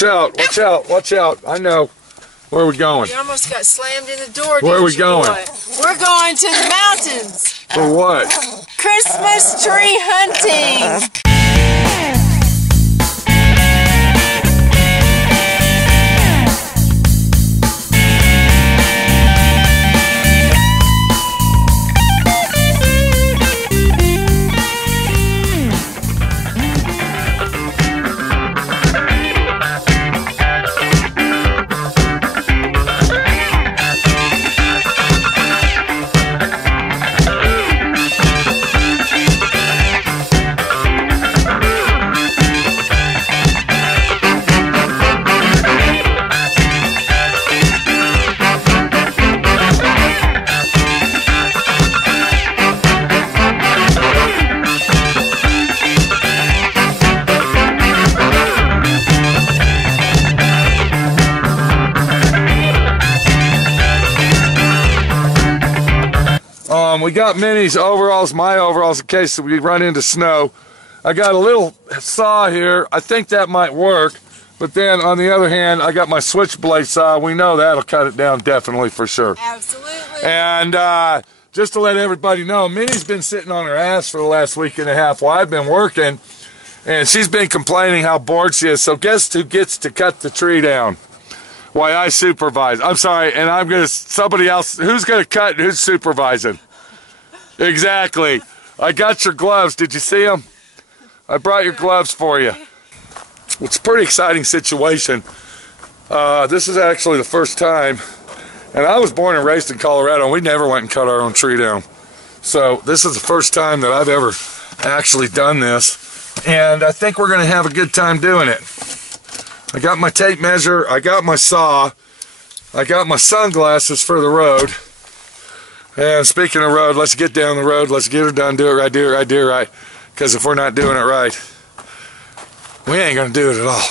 Watch out, watch out, watch out. I know. Where are we going? You almost got slammed in the door. Where are we going? We're going to the mountains. For what? Christmas tree hunting. We got Minnie's overalls, my overalls, in case we run into snow. I got a little saw here. I think that might work. But then, on the other hand, I got my switchblade saw. We know that'll cut it down definitely for sure. Absolutely. And just to let everybody know, Minnie's been sitting on her ass for the last week and a half while I've been working. And she's been complaining how bored she is. So guess who gets to cut the tree down? Why, I supervise. I'm sorry, and I'm going to, somebody else, who's going to cut and who's supervising? Exactly. I got your gloves. Did you see them? I brought your gloves for you. It's a pretty exciting situation. This is actually the first time, and I was born and raised in Colorado, and we never went and cut our own tree down. So this is the first time that I've ever actually done this, and I think we're going to have a good time doing it. I got my tape measure, I got my saw, I got my sunglasses for the road. And speaking of road, let's get down the road. Let's get her done. Do it right, do it right, do it right. Because if we're not doing it right, we ain't going to do it at all.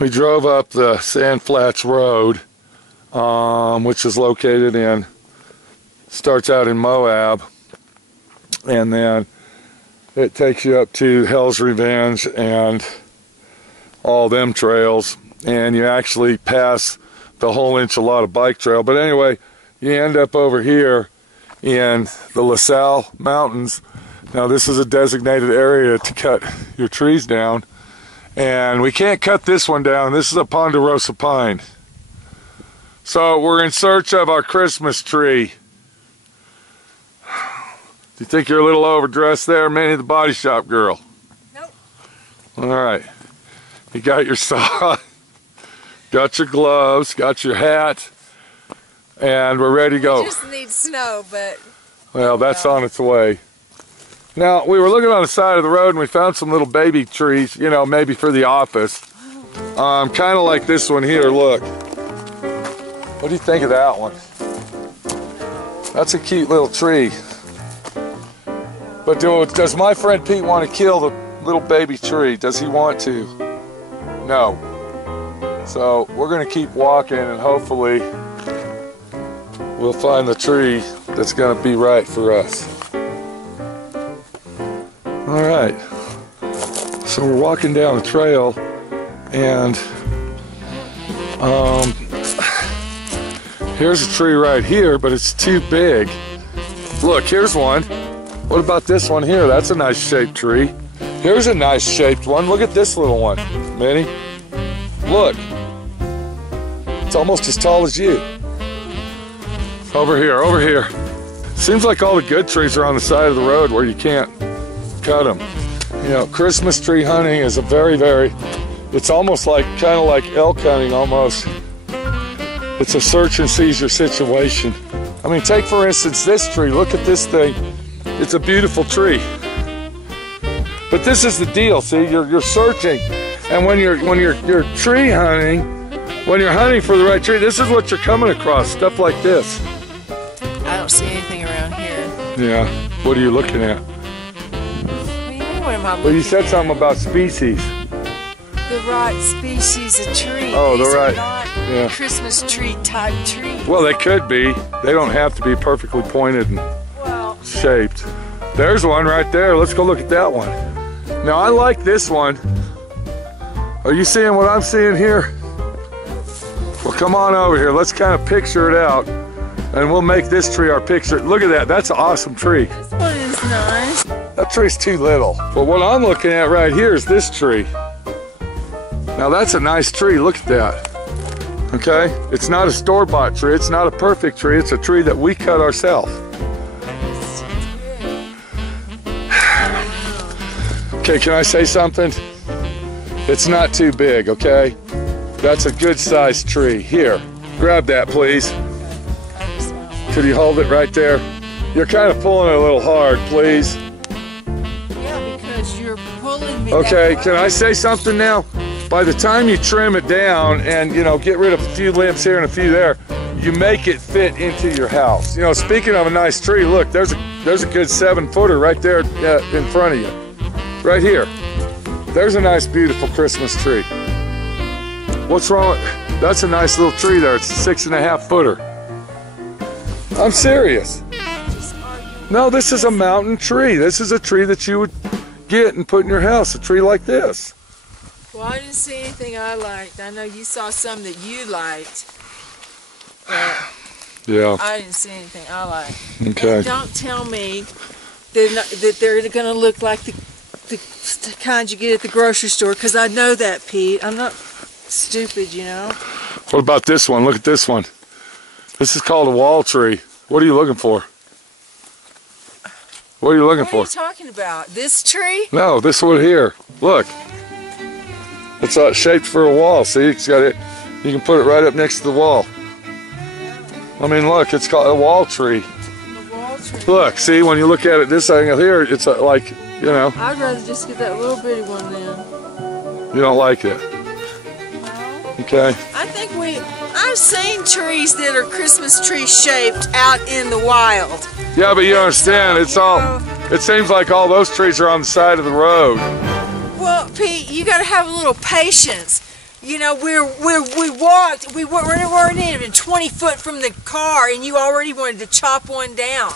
We drove up the Sand Flats Road, which is located in, starts out in Moab. And then it takes you up to Hell's Revenge and all them trails. And you actually pass the whole enchilada bike trail. But anyway, you end up over here in the LaSalle Mountains. Now this is a designated area to cut your trees down. And we can't cut this one down. This is a ponderosa pine. So we're in search of our Christmas tree. Do you think you're a little overdressed there, Minnie, the body shop girl? Nope. All right. You got your saw, got your gloves, got your hat. And we're ready to go. We just need snow, but... Well, that's on its way. Now, we were looking on the side of the road and we found some little baby trees, you know, maybe for the office. Kind of like this one here, look. What do you think of that one? That's a cute little tree. But does my friend Pete want to kill the little baby tree? Does he want to? No. So, we're going to keep walking and hopefully we'll find the tree that's going to be right for us. All right. So we're walking down the trail, and here's a tree right here, but it's too big. Look, here's one. What about this one here? That's a nice shaped tree. Here's a nice shaped one. Look at this little one, Minnie. Look. It's almost as tall as you. Over here, over here. Seems like all the good trees are on the side of the road where you can't cut them. You know, Christmas tree hunting is a it's almost like, kind of like elk hunting almost. It's a search and seizure situation. I mean, take for instance this tree. Look at this thing. It's a beautiful tree. But this is the deal, see, you're searching. And when you're tree hunting, when you're hunting for the right tree, this is what you're coming across, stuff like this. I don't see anything around here. Yeah. What are you looking at? What do you mean, what am I looking at? Well, you said something about species. The right species of tree. Oh, These the right. Are not Christmas tree type trees. Well, they could be. They don't have to be perfectly pointed and shaped. There's one right there. Let's go look at that one. Now, I like this one. Are you seeing what I'm seeing here? Well, come on over here. Let's kind of picture it out. And we'll make this tree our picture. Look at that. That's an awesome tree. This one is nice. That tree's too little. But what I'm looking at right here is this tree. Now that's a nice tree. Look at that. Okay? It's not a store-bought tree. It's not a perfect tree. It's a tree that we cut ourselves. Okay, can I say something? It's not too big, okay? That's a good sized tree. Here, grab that, please. Could you hold it right there? You're kind of pulling it a little hard, please. Yeah, because you're pulling me. Okay, can I say something now? By the time you trim it down and, you know, get rid of a few limbs here and a few there, you make it fit into your house. You know, speaking of a nice tree, look, there's a good 7-footer right there in front of you. Right here. There's a nice, beautiful Christmas tree. What's wrong? That's a nice little tree there. It's a 6.5-footer. I'm serious. No, this is a mountain tree. This is a tree that you would get and put in your house, a tree like this. Well, I didn't see anything I liked. I know you saw some that you liked. But yeah. I didn't see anything I liked. Okay. And don't tell me that they're going to look like the kind you get at the grocery store, because I know that, Pete. I'm not stupid, you know. What about this one? Look at this one. This is called a wall tree. What are you looking for? What are you looking for? What are you talking about? This tree? No, this one here. Look. It's shaped for a wall. See, it's got it. You can put it right up next to the wall. I mean, look, it's called a wall tree. A wall tree. Look, see, when you look at it this angle here, it's like, you know. I'd rather just get that little bitty one then. You don't like it. Okay. I think I've seen trees that are Christmas tree shaped out in the wild. Yeah, but you understand, it seems like all those trees are on the side of the road. Well, Pete, you got to have a little patience. You know, we weren't even 20 foot from the car, and you already wanted to chop one down.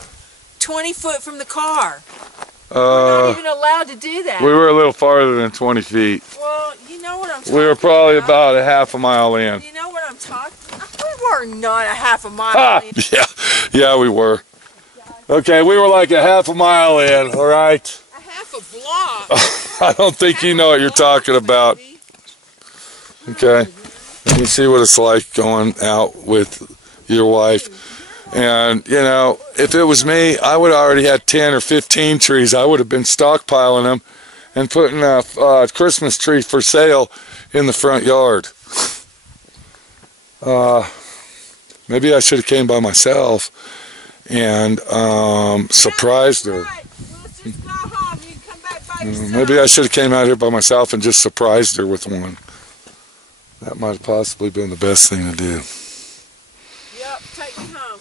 20 foot from the car. We're not even allowed to do that. We were a little farther than 20 feet. Well, you know what I'm talking about. We were probably about a half a mile in. You know what I'm talking about? We were not a half a mile in. Yeah, we were. Okay, we were like a half a mile in, all right? A half a block. I don't think you know what you're talking about. Okay, let me see what it's like going out with your wife. And, you know, if it was me, I would have already had 10 or 15 trees. I would have been stockpiling them and putting a Christmas tree for sale in the front yard. Maybe I should have came by myself and surprised her. Maybe I should have came out here by myself and just surprised her with one. That might have possibly been the best thing to do. Yep, take me home.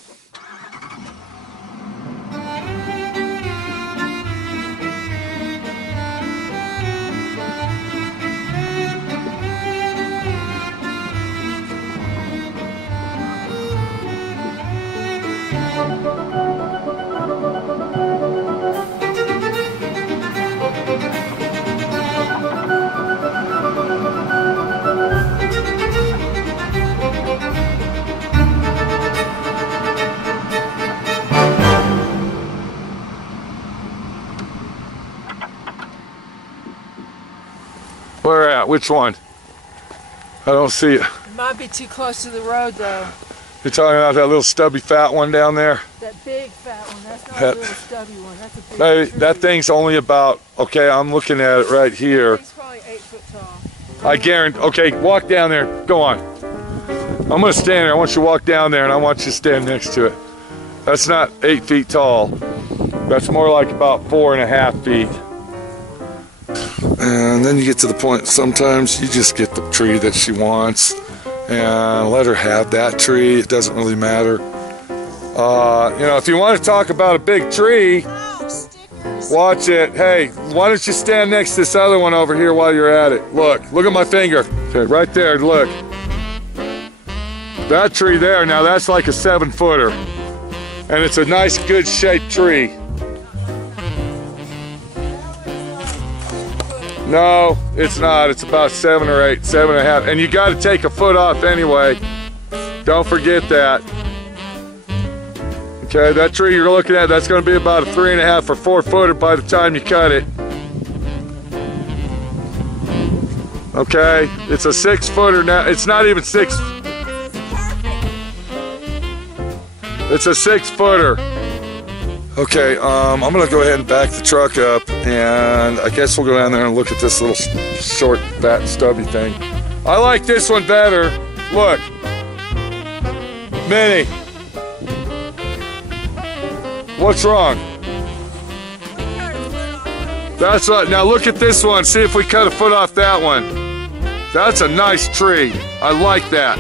Where at? Which one? I don't see it. It might be too close to the road, though. You're talking about that little stubby fat one down there? That big fat one. That's not a little stubby one. That's a big Maybe tree. that thing's only about, okay, I'm looking at it right here. It's probably 8 foot tall. I guarantee, okay, walk down there. Go on. I'm going to stand there. I want you to walk down there and I want you to stand next to it. That's not 8 feet tall. That's more like about 4.5 feet. And then you get to the point, sometimes you just get the tree that she wants and let her have that tree. It doesn't really matter. You know, if you want to talk about a big tree, watch it. Hey, why don't you stand next to this other one over here while you're at it? Look at my finger. Okay, right there, look. That tree there, now that's like a 7-footer. And it's a nice, good shaped tree. No, it's not. It's about 7 or 8, 7.5. And you got to take a foot off anyway. Don't forget that. Okay, that tree you're looking at, that's going to be about a 3.5 or 4 footer by the time you cut it. Okay, it's a 6 footer now. It's not even 6. It's a 6 footer. Okay, I'm gonna go ahead and back the truck up, and I guess we'll go down there and look at this little short, fat, stubby thing. I like this one better. Look, Minnie, what's wrong? That's right. Now look at this one. See if we cut a foot off that one. That's a nice tree. I like that.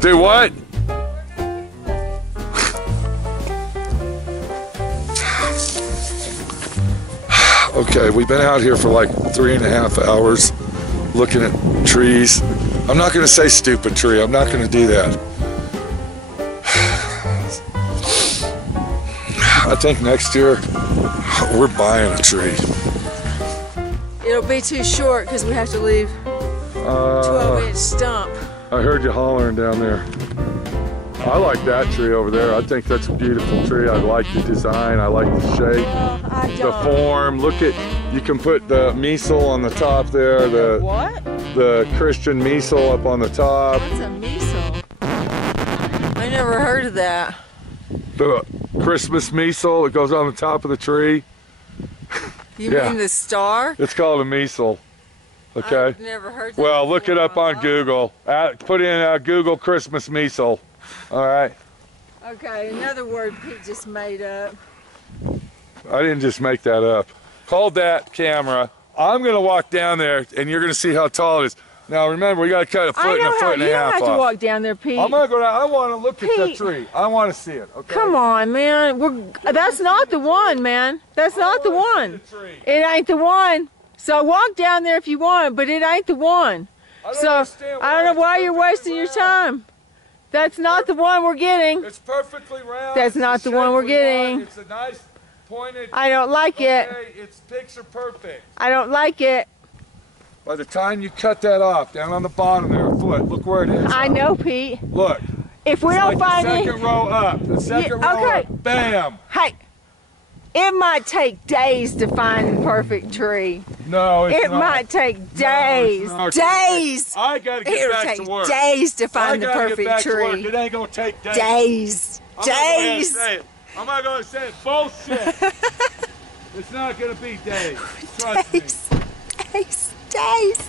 Do what? Okay, we've been out here for like 3.5 hours looking at trees. I'm not going to say stupid tree. I'm not going to do that. I think next year we're buying a tree. It'll be too short because we have to leave 12-inch stump. I heard you hollering down there. I like that tree over there. I think that's a beautiful tree. I like the design. I like the shape, the form. Look at, you can put the measle on the top there. The what? The Christian measle up on the top. What's a measle? I never heard of that. The Christmas measle that goes on the top of the tree. You mean the star? It's called a measle. Okay. I've never heard that. Well, look it up on Google. Put in Google Christmas measle. All right. Okay, another word Pete just made up. I didn't just make that up. Hold that camera. I'm going to walk down there, and you're going to see how tall it is. Now, remember, we got to cut a foot and a foot and a half off. You don't have to walk down there, Pete. I'm going to go down. I want to look at the tree. I want to see it. Okay. Come on, man. That's not the one, man. That's not the one. It ain't the one. So walk down there if you want, but it ain't the one. So I don't know why you're wasting your time. That's not the one we're getting. It's perfectly round. That's not the one we're getting. It's a nice pointed. I don't like it. It's picture perfect. I don't like it. By the time you cut that off, down on the bottom there, a foot, look where it is. I know, Pete. Look. If we don't find the second row up. The second row up. Bam. Hey, it might take days to find the perfect tree. No, it's not. It might take days. Days. I gotta get back to work. It'll take days to find the perfect tree. It ain't gonna take days. Days. I'm not gonna say it. Bullshit. It's not gonna be days. Trust me. Days.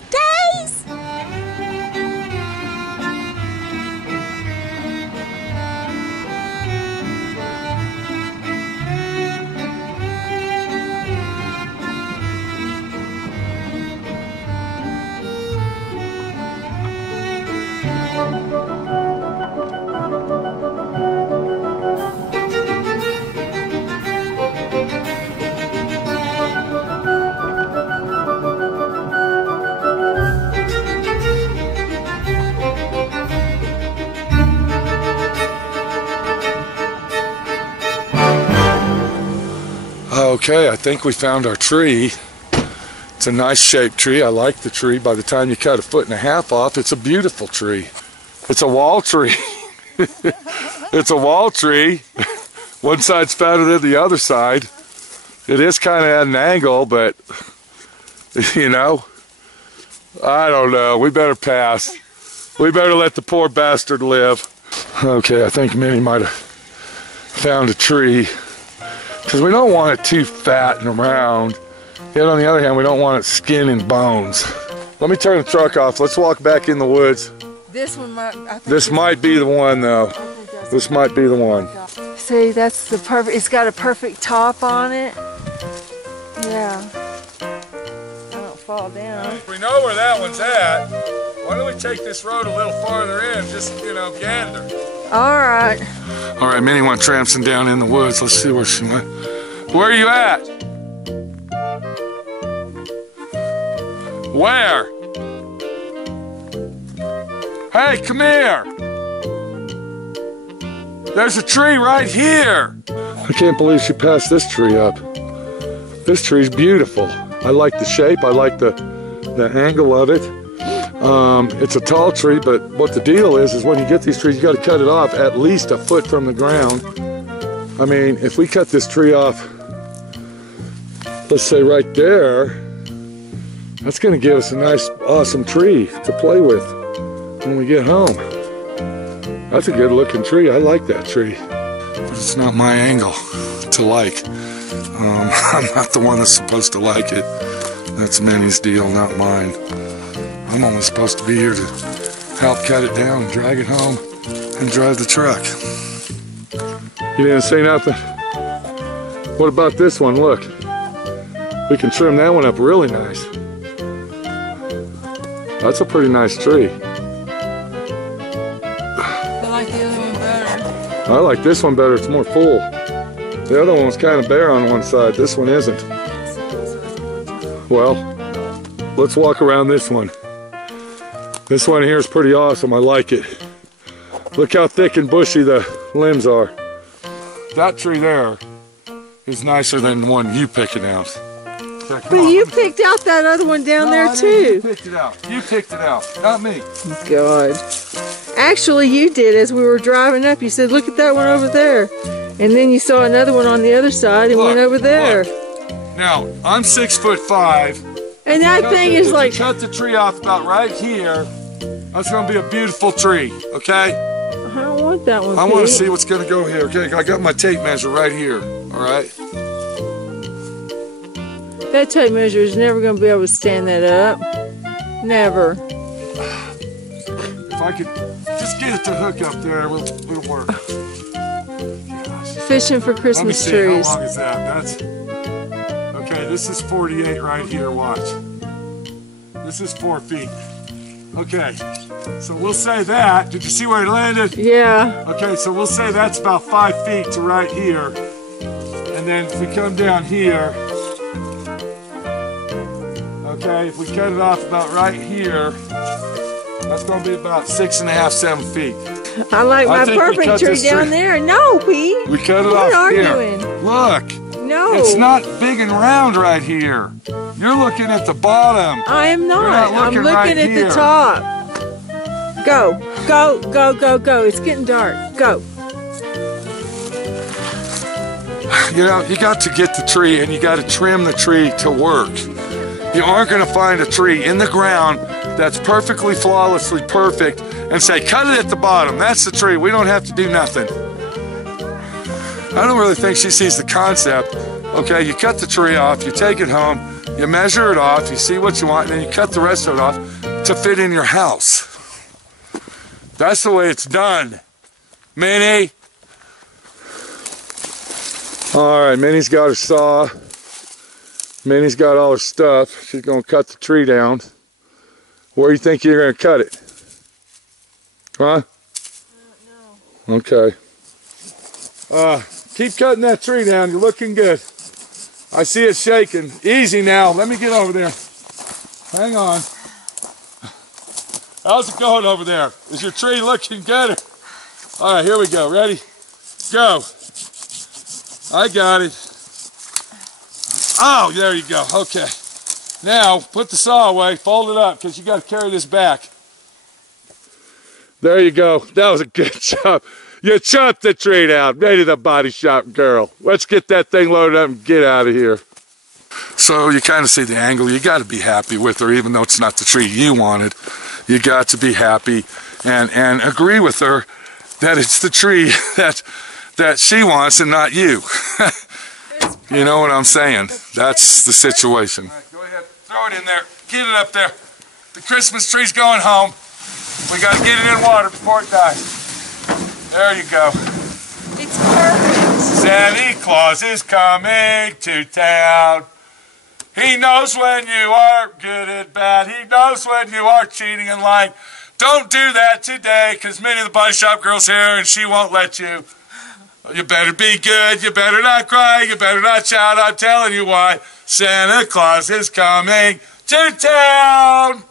Okay, I think we found our tree. It's a nice shaped tree. I like the tree. By the time you cut a foot and a half off, it's a beautiful tree. It's a wall tree. It's a wall tree. One side's fatter than the other side. It is kind of at an angle, but you know, I don't know. We better pass. We better let the poor bastard live. Okay, I think Minnie might have found a tree. Because we don't want it too fat and round. Yet on the other hand, we don't want it skin and bones. Let me turn the truck off. Let's walk back in the woods. This one might. This might be the one, though. This might be the one. See, that's the perfect. It's got a perfect top on it. Yeah. I don't fall down. If we know where that one's at, why don't we take this road a little farther in? Just, you know, gander. All right. All right, Minnie went tramping down in the woods. Let's see where she went. Where are you at? Where? Hey, come here. There's a tree right here. I can't believe she passed this tree up. This tree's beautiful. I like the shape. I like the angle of it. It's a tall tree, but what the deal is when you get these trees, you got to cut it off at least a foot from the ground. I mean, if we cut this tree off, let's say right there, that's going to give us a nice, awesome tree to play with when we get home. That's a good looking tree. I like that tree. But it's not my angle to like. I'm not the one that's supposed to like it. That's Minnie's deal, not mine. I'm only supposed to be here to help cut it down and drag it home and drive the truck. You didn't say nothing? What about this one? Look. We can trim that one up really nice. That's a pretty nice tree. I like the other one better. I like this one better. It's more full. The other one was kind of bare on one side. This one isn't. Well, let's walk around this one. This one here is pretty awesome. I like it. Look how thick and bushy the limbs are. That tree there is nicer than the one you picking out. Okay, but you picked out that other one down there too. You picked it out. You picked it out, not me. God. Actually, you did. As we were driving up, you said, look at that one over there. And then you saw another one on the other side and went over there. Look. Now, I'm 6'5". And that thing is like... If you cut the tree off about right here, that's going to be a beautiful tree, okay? I don't want that one, I want to see what's going to go here, okay? I got my tape measure right here, all right? That tape measure is never going to be able to stand that up. Never. If I could just get it to hook up there, it'll work. Gosh. Fishing for Christmas trees. Let me see, how long is that? That's... Okay, this is 48 right here, watch. This is 4 feet. Okay, so we'll say that. Did you see where it landed? Yeah. Okay, so we'll say that's about 5 feet to right here. And then if we come down here, okay, if we cut it off about right here, that's going to be about 6.5, 7 feet. I like my perfect tree down there. No, Pete. We cut it We're off arguing. here. Look. No. It's not big and round right here. You're looking at the bottom. I am not. I'm looking right at here. the top. Go. Go, go, go, go. It's getting dark. Go. You know, you got to get the tree and you got to trim the tree to work. You aren't going to find a tree in the ground that's perfectly, flawlessly perfect and say, cut it at the bottom. That's the tree. We don't have to do nothing. I don't really think she sees the concept. Okay, you cut the tree off, you take it home, you measure it off, you see what you want, and then you cut the rest of it off to fit in your house. That's the way it's done. Minnie? All right, Minnie's got her saw. Minnie's got all her stuff. She's gonna cut the tree down. Where do you think you're gonna cut it? Huh? No. Okay. Keep cutting that tree down. You're looking good. I see it shaking. Easy now. Let me get over there. Hang on. How's it going over there? Is your tree looking good? All right, here we go. Ready? Go. I got it. Oh, there you go. Okay. Now, put the saw away. Fold it up because you got to carry this back. There you go. That was a good job. You chopped the tree down. Made it a body shop girl. Let's get that thing loaded up and get out of here. So you kind of see the angle. You got to be happy with her, even though it's not the tree you wanted. You got to be happy and agree with her that it's the tree that she wants and not you. You know what I'm saying? That's the situation. All right, go ahead. Throw it in there. Get it up there. The Christmas tree's going home. We got to get it in water before it dies. There you go. It's perfect. Santa Claus is coming to town. He knows when you are good and bad. He knows when you are cheating and lying. Don't do that today, because Minnie the Body Shop Girl's here and she won't let you. You better be good. You better not cry. You better not shout. I'm telling you why. Santa Claus is coming to town.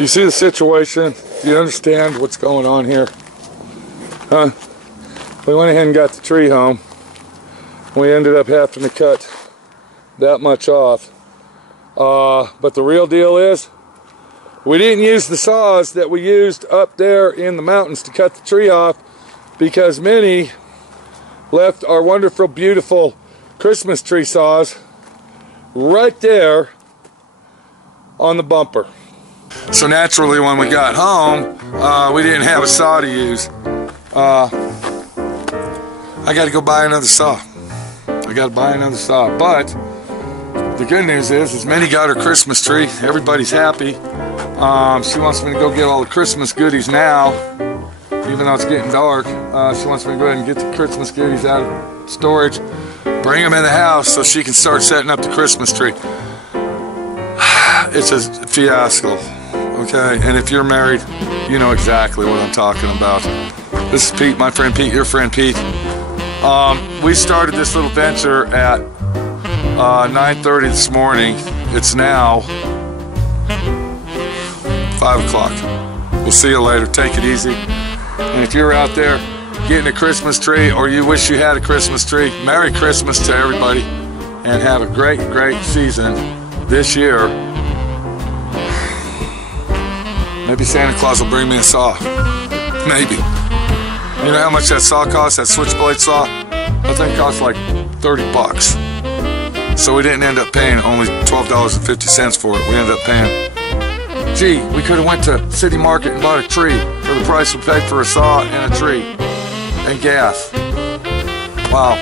Do you see the situation? Do you understand what's going on here? Huh? We went ahead and got the tree home. We ended up having to cut that much off. But the real deal is, we didn't use the saws that we used up there in the mountains to cut the tree off because Minnie left our wonderful, beautiful Christmas tree saws right there on the bumper. So naturally, when we got home, we didn't have a saw to use. I got to go buy another saw. But the good news is Minnie got her Christmas tree. Everybody's happy. She wants me to go get all the Christmas goodies now, even though it's getting dark. She wants me to go ahead and get the Christmas goodies out of storage, bring them in the house so she can start setting up the Christmas tree. It's a fiasco, okay? And if you're married, you know exactly what I'm talking about. This is Pete, my friend Pete, your friend Pete. We started this little venture at 9:30 this morning. It's now 5 o'clock. We'll see you later. Take it easy. And if you're out there getting a Christmas tree, or you wish you had a Christmas tree, Merry Christmas to everybody, and have a great, great season this year. Maybe Santa Claus will bring me a saw. Maybe. You know how much that saw costs, that switchblade saw? That thing costs like 30 bucks. So we didn't end up paying only $12.50 for it. We ended up paying, gee, we could have went to City Market and bought a tree for the price we paid for a saw and a tree and gas. Wow.